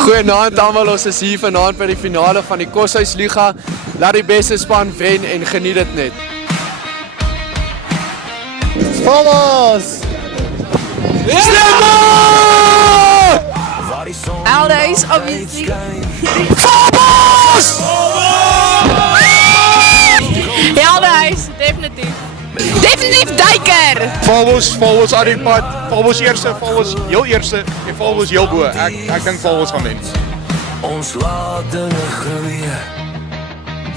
Goeienaand almal, ons is hier vanaand by die finale van die Koshuisliga. Laat die beste span wen en geniet dit net. Vamos! Aldays, obviously. Vamos! Aldays, definitief. Definitief duiker! Vamos aan die pad. Vamos eerste, Vamos heel eerste en Vamos heel bo. Ek dink Vamos gaan wen. Ons laat dinge groei.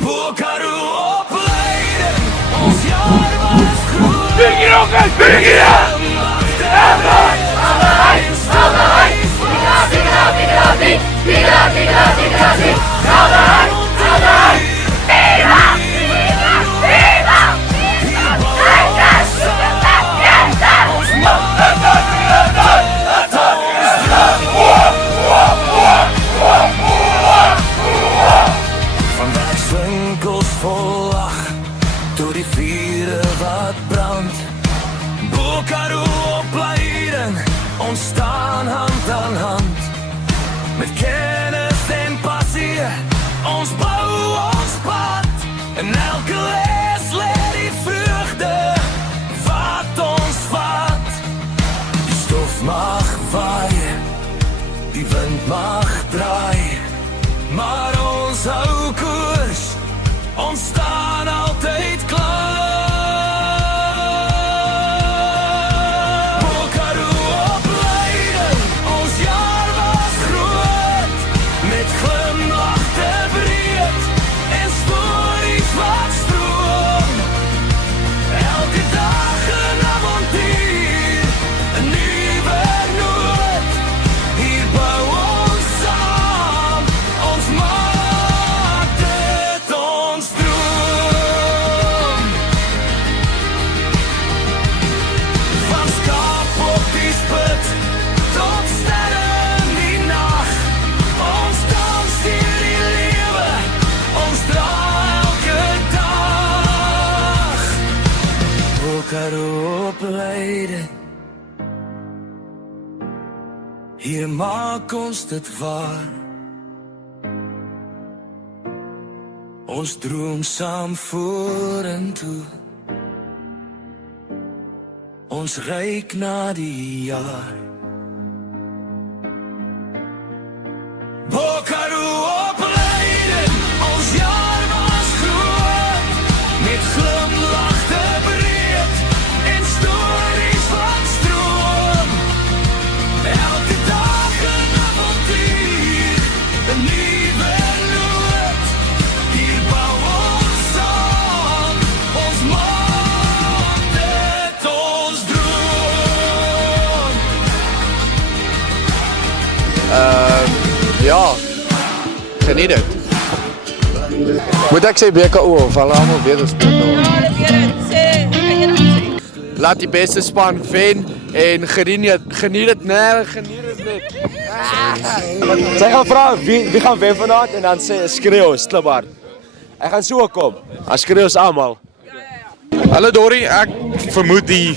Bokaru opleiding. Ons jaar was groei. Begin! Vandaag winkels vol lach, door die vuren wat brandt. Bokaru opleiding, ons staan hand aan hand. Met kennis en passie, ons bouw ons pad. En elke les leer die vreugde, wat ons vat. Die stof mag waaien, die wind mag draai. Maar ons hou koers, ons staan altyd klaar. Bokaru opleiding, ons jaar was groot. Met glimlach te breed, en stories wat stroom. Elke dag een avontuur, een nieuwe noot. Hier bouw ons saam, ons maak dit ons droom. Van skap op die spit, tot sterre in die nacht. Ons dans deur die lewe, ons dra elke dag. Bokaru opleiding, hier maak ons dit waar. Ons droom saam vorentoe. Ons reik na die jaar. Bokaru opleiding, ons jaar was groot. Met glimlach te breed, en stories wat stroom. Elke dag een avontuur, een nieuwe noot. Hier bouw ons saam, ons maak dit ons droom. Ja, geniet dit. Moet ek sê BKO of hulle almal weet ons BKO? Laat die beste span wen en geniet dit net. Sy gaan vra wie gaan wen vanaand en dan sê skreeu ons kliphard. Ek gaan so kom. Dan skreeu ons almal. Hallo Dorie, ek vermoed die